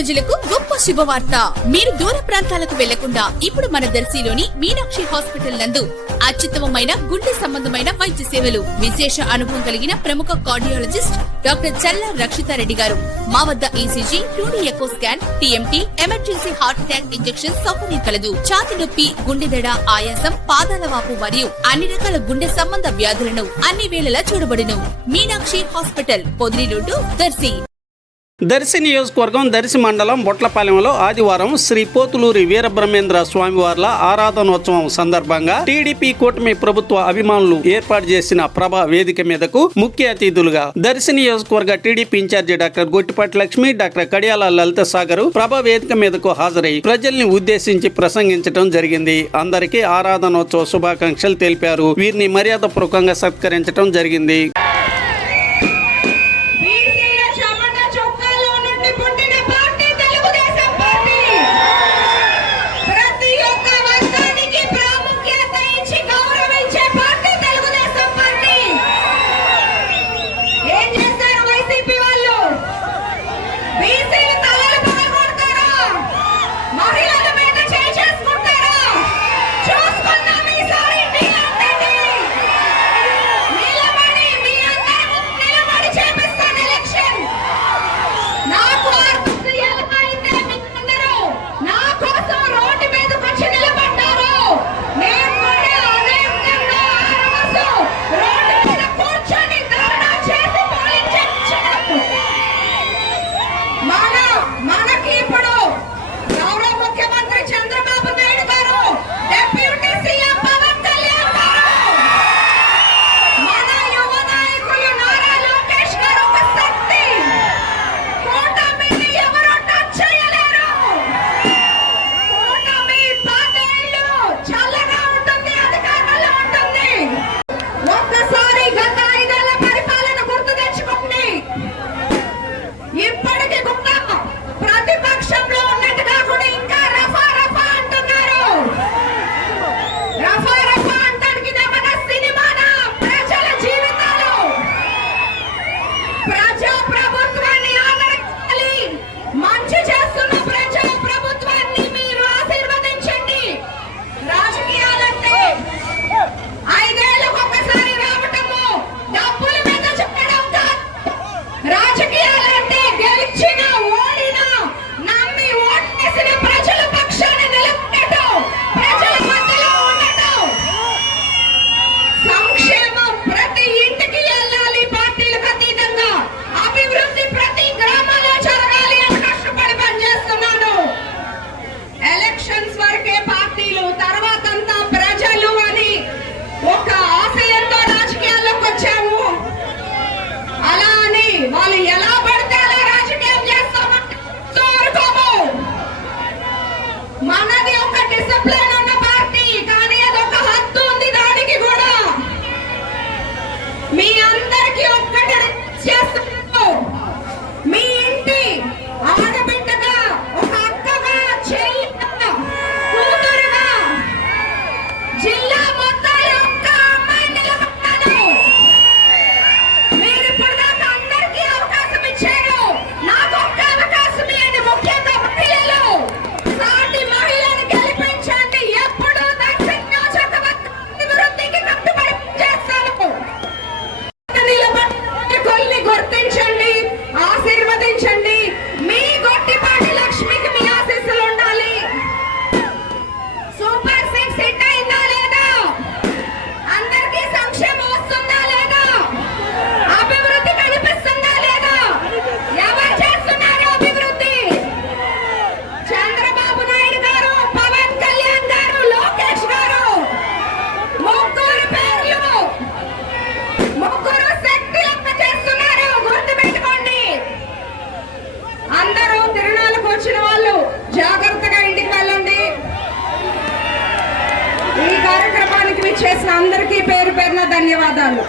ప్రజలకు గొప్ప శుభవార్త. మీరు దూర ప్రాంతాలకు వెళ్లకుండా ఇప్పుడు మన దర్శిలోని మీనాక్షి హాస్పిటల్ నందు అత్యుత్తమమైన గుండె సంబంధమైన వైద్య సేవలు, విశేష అనుభవం కలిగిన ప్రముఖ కార్డియాలజిస్ట్ డాక్టర్ చల్లా రక్షితారెడ్డి గారు. మా వద్ద ECG, 2D echo scan, TMT, emergency heart attack injection సౌకర్యం కలదు. ఛాతి నొప్పి, గుండెదడ, ఆయాసం, పాదాల వాపు మరియు అన్ని రకాల గుండె సంబంధ వ్యాధులను అన్ని వేళలా చూడబడును. Meenakshi hospital, Podili road, Darsi. దర్శి నియోజకవర్గం దర్శి మండలం బొట్లపాలెంలో ఆదివారం శ్రీ పోతులూరి వీరబ్రహ్మేంద్ర స్వామివార్ల ఆరాధనోత్సవం సందర్భంగా టీడీపీ కూటమి ప్రభుత్వ అభిమానులు ఏర్పాటు చేసిన ప్రభ వేదిక మీదకు ముఖ్య అతిథులుగా దర్శి నియోజకవర్గ TDP incharge doctor Gottipati Lakshmi, doctor కడియాల లలిత సాగర్ ప్రభ వేదిక మీదకు హాజరై ప్రజల్ని ఉద్దేశించి ప్రసంగించడం జరిగింది. అందరికీ ఆరాధనోత్సవ శుభాకాంక్షలు తెలిపారు. వీరిని మర్యాదపూర్వకంగా సత్కరించడం జరిగింది. చేసిన అందరికీ పేరు పేరున ధన్యవాదాలు.